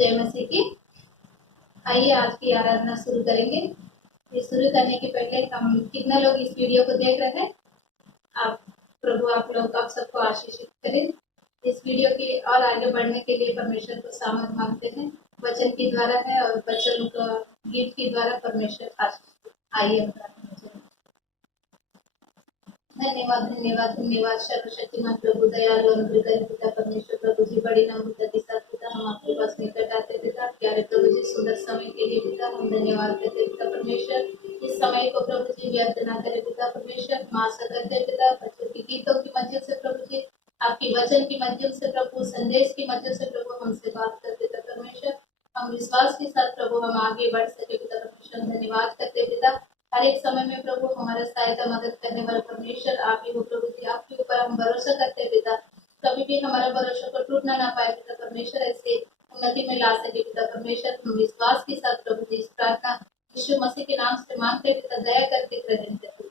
जय मसीह की। आइए आज की आराधना शुरू करेंगे। ये शुरू करने के पहले हम कितना लोग इस वीडियो को देख रहे हैं, प्रभु आप लोग आप सबको आशीषित करें। इस वीडियो के और आगे बढ़ने के लिए परमेश्वर को सामर्थ मांगते हैं। वचन के द्वारा है और वचन का गीत के द्वारा परमेश्वर आशीषित। आइए धन्यवाद धन्यवाद धन्यवाद सर्वशक्तिमान प्रभु दयालु अनुग्रहकारी पिता परमेश्वर प्रभु जी, बड़ी नम्रता के साथ पिता हम आपके पास निकट आते पिता। प्यारे प्रभु जी, सुंदर समय के लिए पिता हम धन्यवाद करते पिता परमेश्वर। इस समय को प्रभु जी व्यर्थ ना करे पिता परमेश्वर। हम आशा करते पिता बच्चों की गीतों की माध्यम से प्रभु जी, आपकी वचन की माध्यम से प्रभु, संदेश की माध्यम से प्रभु हमसे बात करते पिता परमेश्वर। हम विश्वास के साथ प्रभु हम आगे बढ़ सके पिता परमेश्वर। धन्यवाद करते पिता। हर एक समय में प्रभु हमारा सहायता मदद करने वाला परमेश्वर आप ही हो प्रभु जी। आपके ऊपर हम भरोसा करते हैं पिता। कभी भी हमारा भरोसा को टूटना ना पाए पिता परमेश्वर। ऐसे उन्नति में ला सके पिता परमेश्वर। हम विश्वास के साथ प्रभु जी इस प्रार्थना यीशु मसीह के नाम से मांगते पिता। दया करके ग्रहण करते।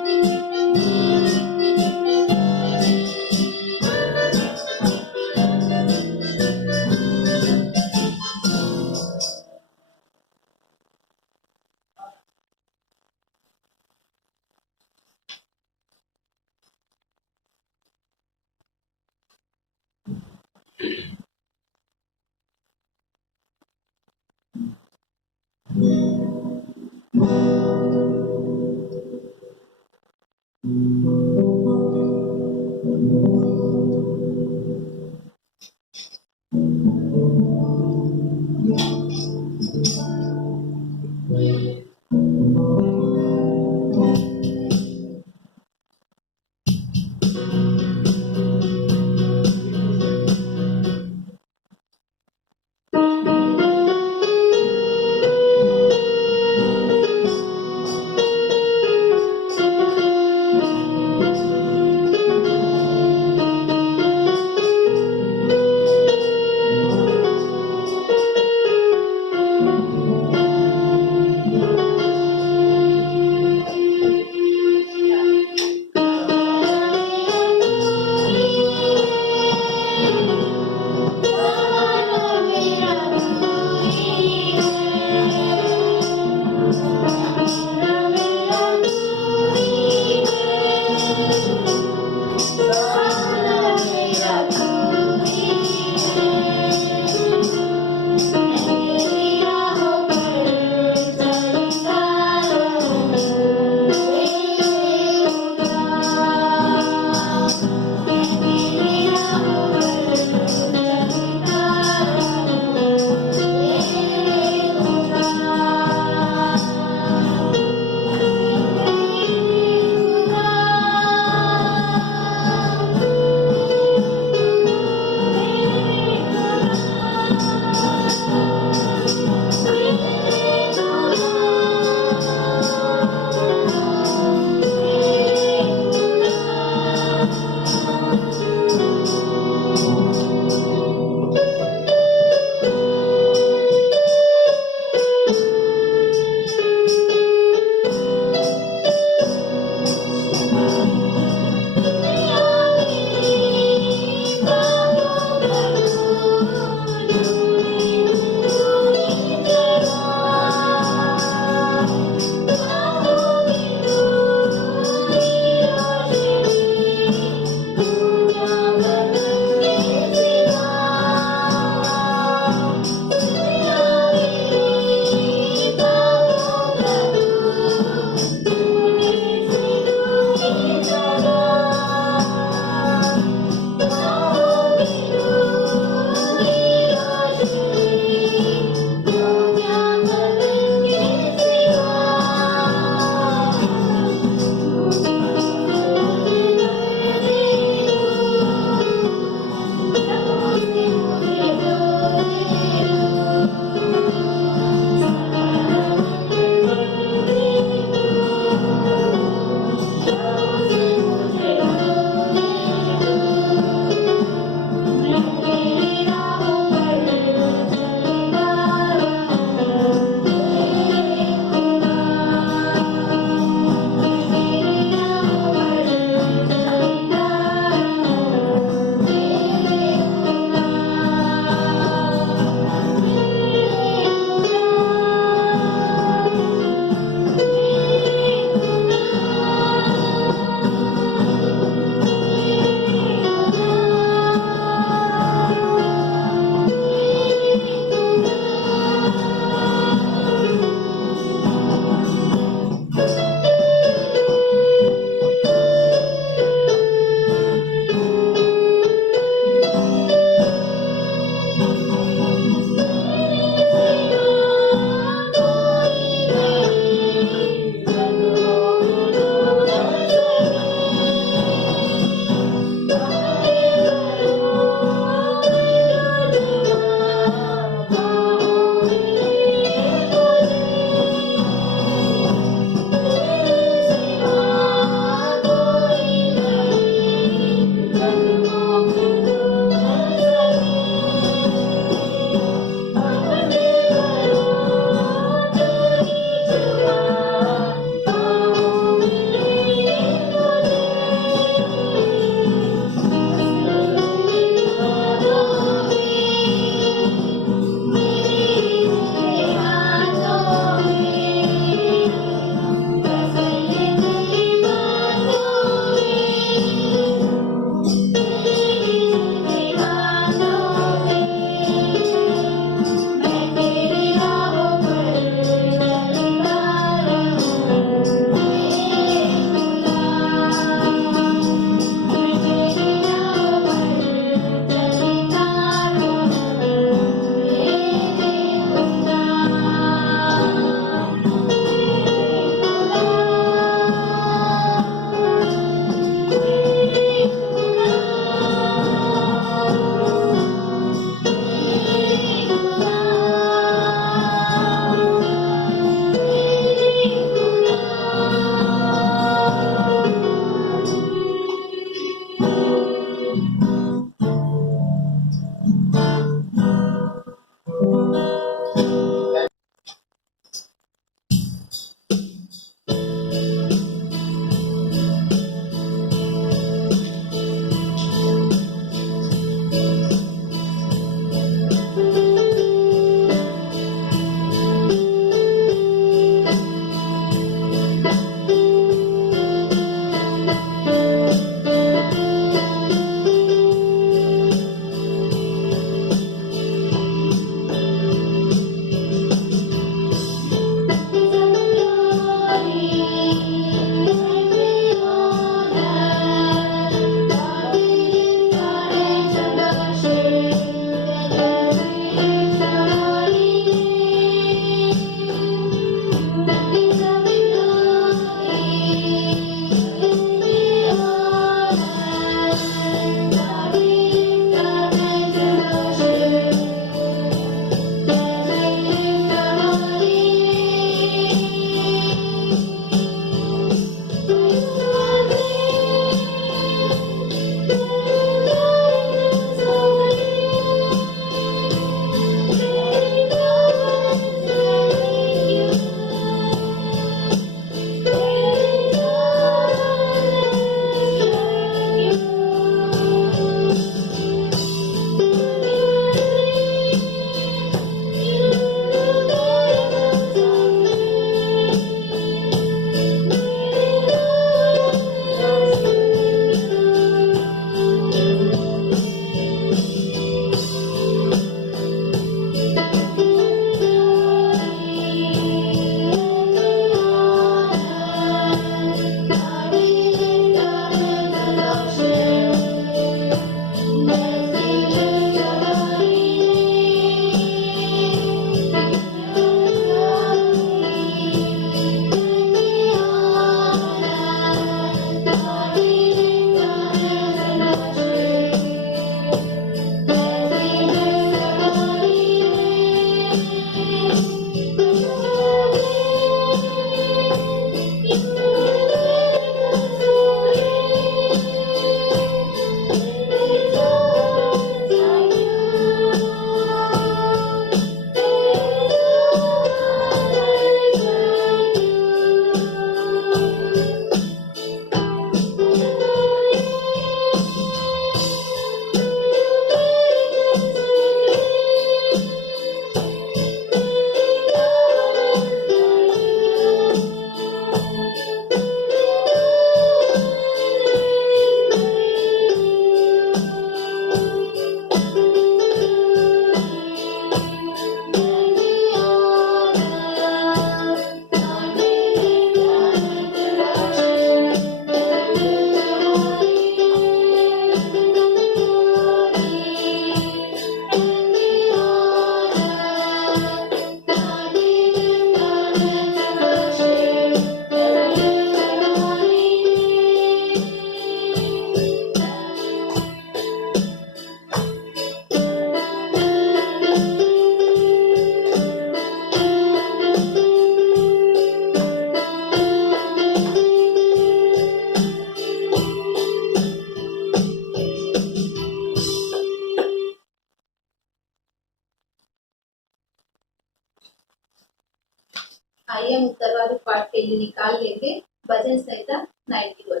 लिए निकाल लेंगे भजन संहिता 91।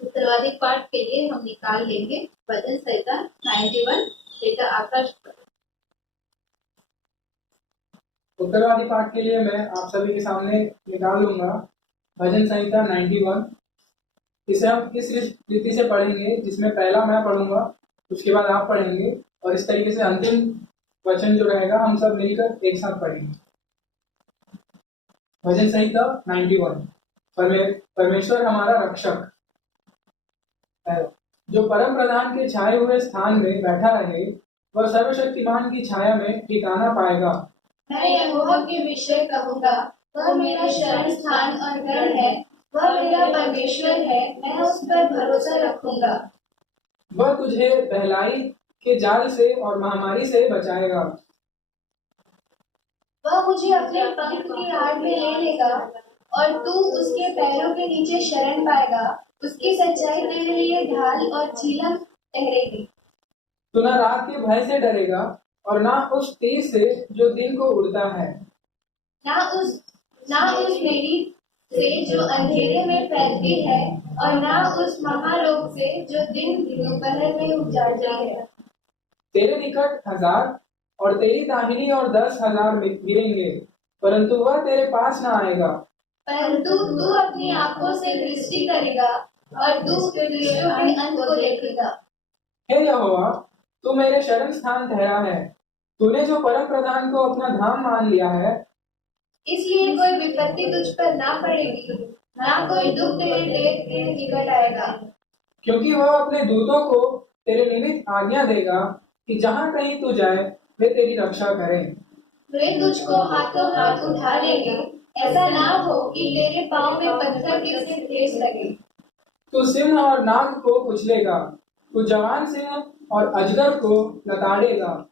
उत्तरवादी पाठ के लिए हम निकाल लेंगे भजन संहिता 91। बेटा आकाश पर। उत्तरवादी पाठ के लिए मैं आप सभी के सामने निकाल लूंगा भजन संहिता 91। इसे हम इस रीति से पढ़ेंगे जिसमें पहला मैं पढ़ूंगा, उसके बाद आप पढ़ेंगे, और इस तरीके से अंतिम वचन जो रहेगा हम सब मिलकर एक साथ पढ़ेंगे। भजन संहिता 91। परमेश्वर हमारा रक्षक है, जो परम प्रधान के छाए हुए स्थान में बैठा रहे, वह सर्वशक्तिमान की छाया में ठिकाना पाएगा। मैं यहोवा के विषय कहूँगा, वह मेरा शरण स्थान और गढ़ है, वह मेरा परमेश्वर है, मैं उस पर भरोसा रखूंगा। वह तुझे बहलाई के जाल से और महामारी से बचाएगा। वह मुझे अपने पंख की आड़ में ले लेगा और तू उसके पैरों के नीचे शरण पाएगा। उसकी सच्चाई तेरे लिए ढाल और झीलम ठहरेगी। तू न रात के भय से डरेगा और ना उस तीर से जो दिन को उड़ता है, ना उस मेरी से जो अंधेरे में फैलती है, और ना उस महारोग से जो दिन दोपहर में उजाड़ती है। तेरे निकट 1000 और तेरी दाहिनी और 10,000 गिरेंगे, परंतु वह तेरे पास न आएगा। परंतु तू अपनी आंखों से दृष्टि करेगा और तू दृश्यों के अंत को देखेगा। हे यहोवा, तू मेरे शरण स्थान ठहरा है। तूने जो परम प्रधान को अपना धाम मान लिया है, इसलिए कोई विपत्ति तुझ पर ना पड़ेगी, ना कोई दुख तेरे डेरे के निकट आएगा। क्योंकि वह अपने दूतों को तेरे निमित्त आज्ञा देगा कि जहाँ कहीं तू जाए वे तेरी रक्षा करें। वे तुझको हाथों हाथ उठा लेंगे, ऐसा ना हो कि तेरे पाँव में पत्थर के से ठेस लगे। तू सिंह और नाग को कुचलेगा, तू जवान सिंह और अजगर को लताड़ेगा।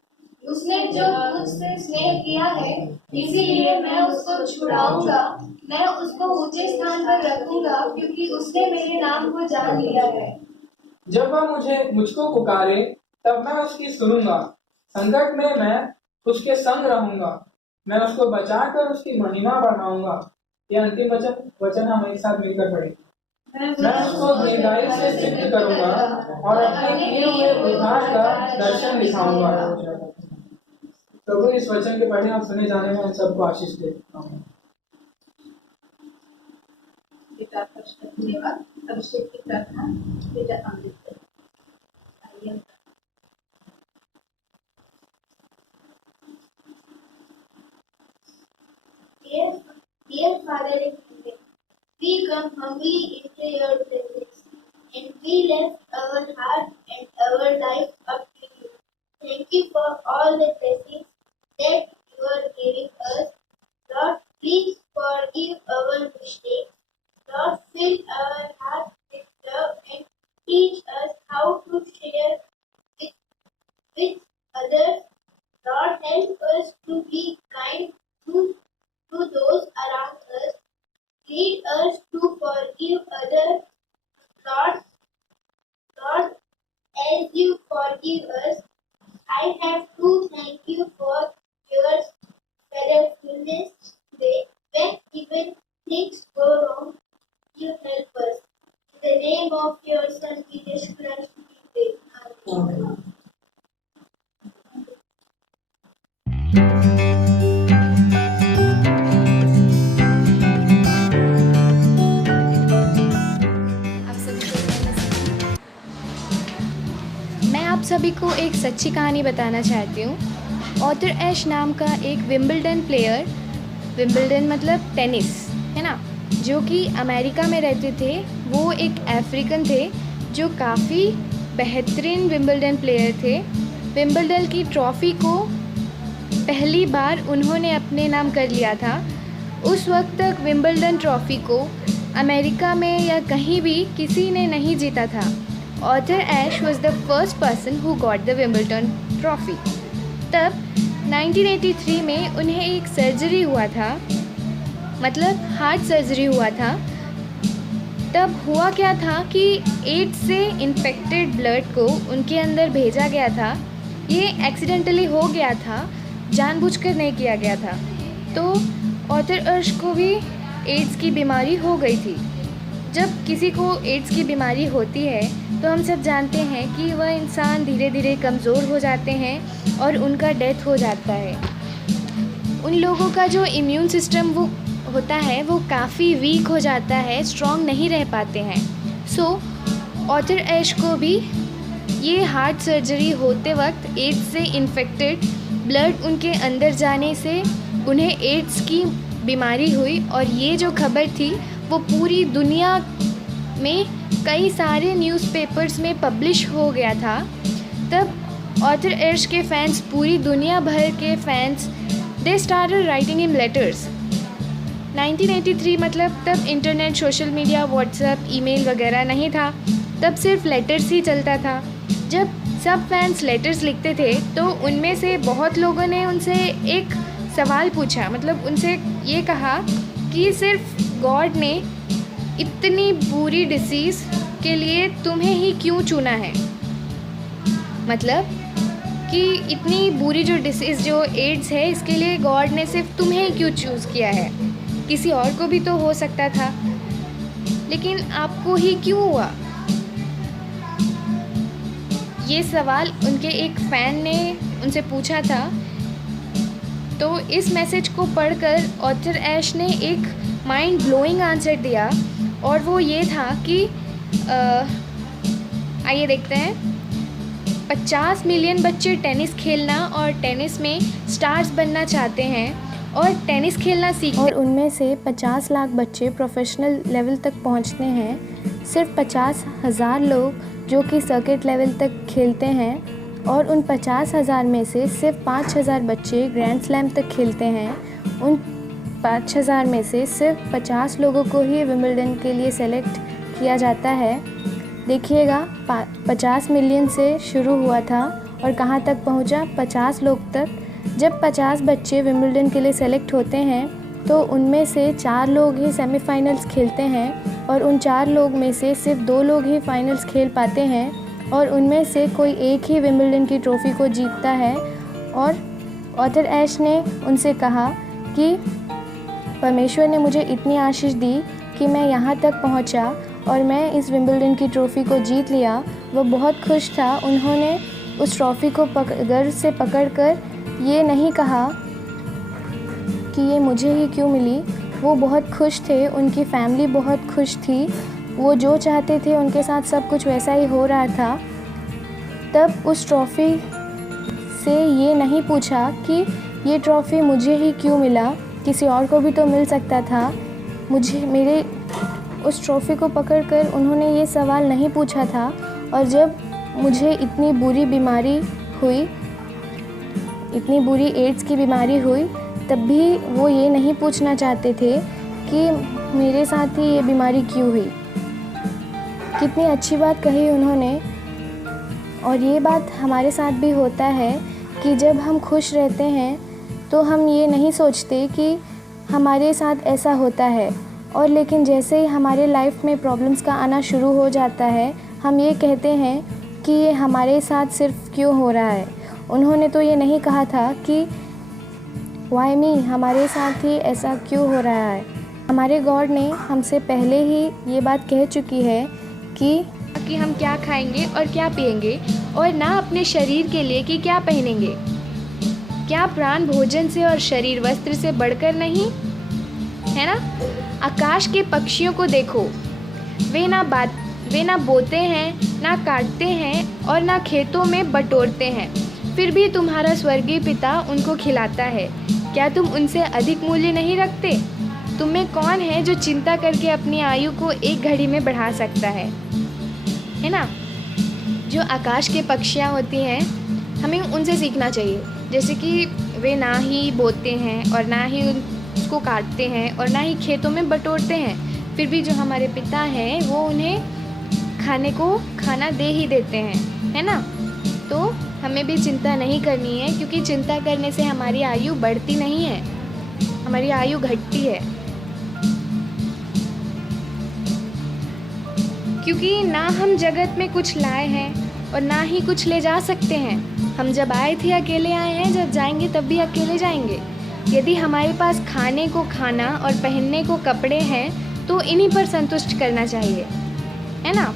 उसने जो मुझसे स्नेह किया है, इसीलिए मैं उसको छुड़ाऊंगा। मैं उसको ऊंचे स्थान पर रखूंगा, क्योंकि उसने मेरे नाम को जान लिया है। जब वह मुझको पुकारे, तब मैं उसकी सुनूंगा। संकट में मैं उसके संग रहूंगा, मैं उसको बचाकर उसकी महिमा बढ़ाऊंगा। यह अंतिम वचन हम एक साथ मिलकर पढ़ेंगे। मैं उसको दीर्घायु से सिद्ध करूंगा और अपने किए हुए उद्धार का दर्शन दिखाऊंगा। प्रभु इस वचन के पढ़े और सुने जाने में सबको आशीष दे। धन्यवाद। अभिषेक की प्रार्थना बेटा अमृत। Dear Father in heaven, we come humbly into your presence, and we lift our heart and our life up to you. Thank you for all the blessings that you are giving us. Lord, please forgive our mistakes. Lord, fill our heart with love and teach us how to share with others. Lord, help us to be kind to those around us. Lead us to forgive others. Lord, as you forgive us, I have to thank you for your faithfulness today. When even things go wrong, you help us. In the name of your Son, Jesus Christ, we pray. Amen. आप सभी को एक सच्ची कहानी बताना चाहती हूँ। Arthur एश नाम का एक विंबलडन प्लेयर, विंबलडन मतलब टेनिस है ना, जो कि अमेरिका में रहते थे। वो एक अफ्रीकन थे जो काफ़ी बेहतरीन विंबलडन प्लेयर थे। विंबलडन की ट्रॉफ़ी को पहली बार उन्होंने अपने नाम कर लिया था। उस वक्त तक विंबलडन ट्रॉफ़ी को अमेरिका में या कहीं भी किसी ने नहीं जीता था। Arthur Ashe was the first person who got the Wimbledon trophy. तब 1983 में उन्हें एक सर्जरी हुआ था, मतलब हार्ट सर्जरी हुआ था। तब हुआ क्या था कि एड्स से इन्फेक्टेड ब्लड को उनके अंदर भेजा गया था। ये एक्सीडेंटली हो गया था, जानबूझकर नहीं किया गया था। तो ऑथर अर्श को भी एड्स की बीमारी हो गई थी। जब किसी को एड्स की बीमारी होती है तो हम सब जानते हैं कि वह इंसान धीरे धीरे कमज़ोर हो जाते हैं और उनका डेथ हो जाता है। उन लोगों का जो इम्यून सिस्टम वो होता है वो काफ़ी वीक हो जाता है, स्ट्रॉन्ग नहीं रह पाते हैं। सो ऑथर ऐश को भी ये हार्ट सर्जरी होते वक्त एड्स से इन्फेक्टेड ब्लड उनके अंदर जाने से उन्हें एड्स की बीमारी हुई। और ये जो खबर थी वो पूरी दुनिया में कई सारे न्यूज़पेपर्स में पब्लिश हो गया था। तब ऑथर ऐश के फैंस, पूरी दुनिया भर के fans, they started writing him letters. 1983 मतलब तब internet, social media, WhatsApp, email वगैरह नहीं था, तब सिर्फ लेटर्स ही चलता था। जब सब फैंस लेटर्स लिखते थे तो उनमें से बहुत लोगों ने उनसे एक सवाल पूछा, मतलब उनसे ये कहा कि सिर्फ गॉड ने इतनी बुरी डिसीज़ के लिए तुम्हें ही क्यों चुना है। मतलब कि इतनी बुरी जो डिसीज़ जो एड्स है इसके लिए गॉड ने सिर्फ तुम्हें ही क्यों चूज़ किया है, किसी और को भी तो हो सकता था, लेकिन आपको ही क्यों हुआ। ये सवाल उनके एक फ़ैन ने उनसे पूछा था। तो इस मैसेज को पढ़कर ऑथर ऐश ने एक माइंड ब्लोइंग आंसर दिया और वो ये था कि आइए देखते हैं। 50 मिलियन बच्चे टेनिस खेलना और टेनिस में स्टार्स बनना चाहते हैं और टेनिस खेलना सीखते, और उनमें से 50 लाख बच्चे प्रोफेशनल लेवल तक पहुंचते हैं। सिर्फ 50,000 लोग जो कि सर्किट लेवल तक खेलते हैं और उन 50,000 में से सिर्फ 5,000 बच्चे ग्रैंड स्लैम तक खेलते हैं। उन 5,000 में से सिर्फ 50 लोगों को ही विंबलडन के लिए सेलेक्ट किया जाता है। देखिएगा, 50 मिलियन से शुरू हुआ था और कहाँ तक पहुँचा, 50 लोग तक। जब 50 बच्चे विंबलडन के लिए सेलेक्ट होते हैं तो उनमें से 4 लोग ही सेमीफाइनल्स खेलते हैं और उन 4 लोग में से सिर्फ 2 लोग ही फाइनल्स खेल पाते हैं और उनमें से कोई एक ही विंबलडन की ट्रॉफ़ी को जीतता है। और ऑथर ऐश ने उनसे कहा कि परमेश्वर ने मुझे इतनी आशीष दी कि मैं यहाँ तक पहुँचा और मैं इस विंबलडन की ट्रॉफ़ी को जीत लिया। वो बहुत खुश था। उन्होंने उस ट्रॉफ़ी को गर्व से पकड़कर ये नहीं कहा कि ये मुझे ही क्यों मिली। वो बहुत खुश थे, उनकी फैमिली बहुत खुश थी। वो जो चाहते थे उनके साथ सब कुछ वैसा ही हो रहा था। तब उस ट्रॉफ़ी से ये नहीं पूछा कि ये ट्रॉफ़ी मुझे ही क्यों मिला, किसी और को भी तो मिल सकता था। मेरे उस ट्रॉफ़ी को पकड़कर उन्होंने ये सवाल नहीं पूछा था। और जब मुझे इतनी बुरी बीमारी हुई, इतनी बुरी एड्स की बीमारी हुई, तब भी वो ये नहीं पूछना चाहते थे कि मेरे साथ ही ये बीमारी क्यों हुई। कितनी अच्छी बात कही उन्होंने। और ये बात हमारे साथ भी होता है कि जब हम खुश रहते हैं तो हम ये नहीं सोचते कि हमारे साथ ऐसा होता है, और लेकिन जैसे ही हमारे लाइफ में प्रॉब्लम्स का आना शुरू हो जाता है हम ये कहते हैं कि ये हमारे साथ सिर्फ क्यों हो रहा है। उन्होंने तो ये नहीं कहा था कि वाई मी, हमारे साथ ही ऐसा क्यों हो रहा है। हमारे गॉड ने हमसे पहले ही ये बात कह चुकी है कि हम क्या खाएंगे और क्या पिएंगे, और ना अपने शरीर के लिए कि क्या पहनेंगे। क्या प्राण भोजन से और शरीर वस्त्र से बढ़कर नहीं है ना। आकाश के पक्षियों को देखो, वे ना बोते हैं, ना काटते हैं और ना खेतों में बटोरते हैं, फिर भी तुम्हारा स्वर्गीय पिता उनको खिलाता है। क्या तुम उनसे अधिक मूल्य नहीं रखते? तुम में कौन है जो चिंता करके अपनी आयु को एक घड़ी में बढ़ा सकता है ना। जो आकाश के पक्षियाँ होती हैं हमें उनसे सीखना चाहिए, जैसे कि वे ना ही बोते हैं और ना ही उसको काटते हैं और ना ही खेतों में बटोरते हैं, फिर भी जो हमारे पिता हैं वो उन्हें खाना दे ही देते हैं, है ना। तो हमें भी चिंता नहीं करनी है, क्योंकि चिंता करने से हमारी आयु बढ़ती नहीं है, हमारी आयु घटती है। क्योंकि ना हम जगत में कुछ लाए हैं और ना ही कुछ ले जा सकते हैं। हम जब आए थे अकेले आए हैं, जब जाएंगे तब भी अकेले जाएंगे। यदि हमारे पास खाने को खाना और पहनने को कपड़े हैं तो इन्हीं पर संतुष्ट करना चाहिए, है ना।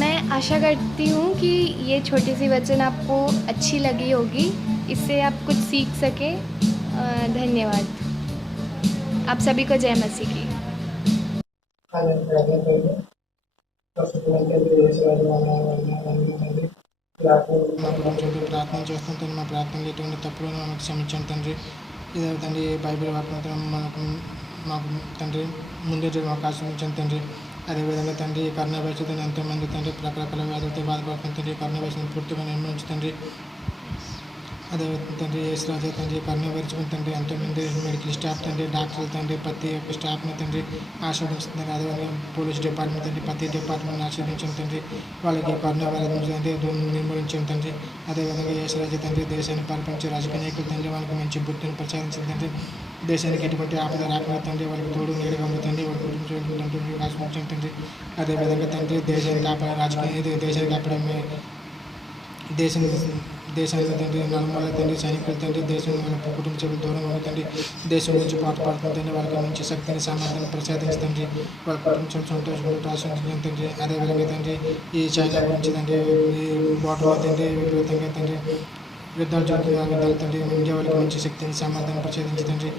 मैं आशा करती हूँ कि ये छोटी सी वचन आपको अच्छी लगी होगी, इससे आप कुछ सीख सके। धन्यवाद। आप सभी को जय मसीह की। మా కుటుంబ సభ్యులు ప్రార్థన చేస్తాం తండ్రి. మా ప్రార్థనలు ఎటువంటి తప్పులను మనకు క్షమించండి తండ్రి. ఇదే తండ్రి బైబిల్ వాక్యం మాకు తండ్రి ముందే అవకాశం ఇచ్చాను తండ్రి. అదేవిధంగా తండ్రి కరోనా వైరస్ ఎంతోమంది తండ్రి రకరకాల వ్యాధులతో బాధపడుతుంది తండ్రి. కరోనా వైరస్ని పూర్తిగా నిర్మూలించి తండ్రి. అదే తండ్రి యేసురాజు తండ్రి కరోనా వైరస్ తండ్రి ఎంతోమంది మెడికల్ స్టాఫ్ తండ్రి, డాక్టర్లు తండ్రి, ప్రతి ఒక్క స్టాఫ్ని తండ్రి ఆశీర్వదిస్తుంది. అదేవిధంగా పోలీస్ డిపార్ట్మెంట్ తండ్రి, ప్రతి డిపార్ట్మెంట్ని ఆశీర్వదించండి తండ్రి. వాళ్ళకి కరోనా వైరస్ నుంచి తండ్రి నిర్మూలించండి తండ్రి. అదేవిధంగా యేసురాజు తండ్రి దేశాన్ని పరిపాలించే రాజకీయ నాయకులు తండ్రి వాళ్ళకి మంచి బుద్ధిని ప్రసాదించండి తండ్రి. దేశానికి ఎటువంటి ఆపద రాకుండా తండ్రి వాళ్ళకి తోడు నీడగా ఉంటుందండి. వాళ్ళ కుటుంబం తండ్రి ఆశీర్వదించండి తండ్రి. అదేవిధంగా తండ్రి దేశాన్ని కాపాడే రాజకీయ దేశాన్ని కాపాడే దేశాన్ని తండ్రి నలుమూల తండ్రి సైనికులు తండ్రి దేశం వాళ్ళ కుటుంబ సభ్యులు దూరంగా ఉంటుందండి. దేశం నుంచి పాటుపడుతుందండి. వాళ్ళకి మంచి శక్తిని సామర్థ్యాన్ని ప్రసాదించండి. వాళ్ళ కుటుంబ సభ్యులు సంతోషంగా ఆశించండి తండ్రి. అదేవిధంగా తండ్రి ఈ చైనా గురించి తండ్రి ఈ బోర్డర్లో తండ్రి విపరీతంగా తండ్రి యుద్ధాలు జరుగుతున్న తండ్రి ఇండియా వాళ్ళకి మంచి శక్తిని సామర్థ్యాన్ని ప్రసాదించండి.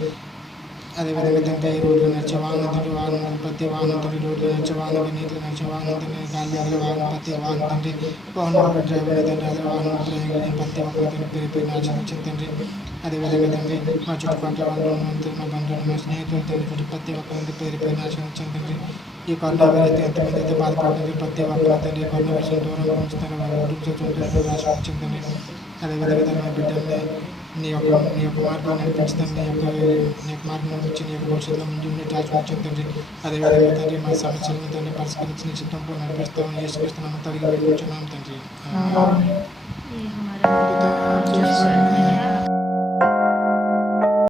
అదేవిధంగా తండ్రి రోడ్లు నడిచే వాహనం తండ్రి వాహనం ప్రతి వాహనం తండ్రి రోడ్లు నడిచే వాహనం నీటిలో నడిచే వాహనం తండ్రి గాలి ఎగిరే వాహనం ప్రతి వాహనం తండ్రి వాహనం డ్రైవర్ తండ్రి అదే వాహనం డ్రైవింగ్ ప్రతి ఒక్కరు తండ్రి పేరు ఆచరించింది తండ్రి. అదేవిధంగా తండ్రి మా చుట్టుపక్కల వాళ్ళు మా బంధువులు మా స్నేహితులు తండ్రి ప్రతి ఒక్కరి పేరు ఆచరించింది తండ్రి. ఈ కరోనా వైరస్ ఎంతమంది అయితే బాధపడుతుంది ప్రతి ఒక్కరు తండ్రి కరోనా వైరస్ దూరంగా ఉంచుతారు. వాళ్ళ ఆచరించింది తండ్రి. అదేవిధంగా మా బిడ్డల్ని నీ యొక్క మార్గం నడిపించండి. నీ యొక్క మార్గం నడిపించి నీ యొక్క భవిష్యత్తులో ముందు ఆచరించండి తండ్రి. అదేవిధంగా తండ్రి మా సమస్యలను తండ్రి పరిష్కరించి నీ చిత్తంలో నడిపిస్తామని యేసుక్రీస్తు నామమున అడిగి వేడుకుంటున్నాం తండ్రి.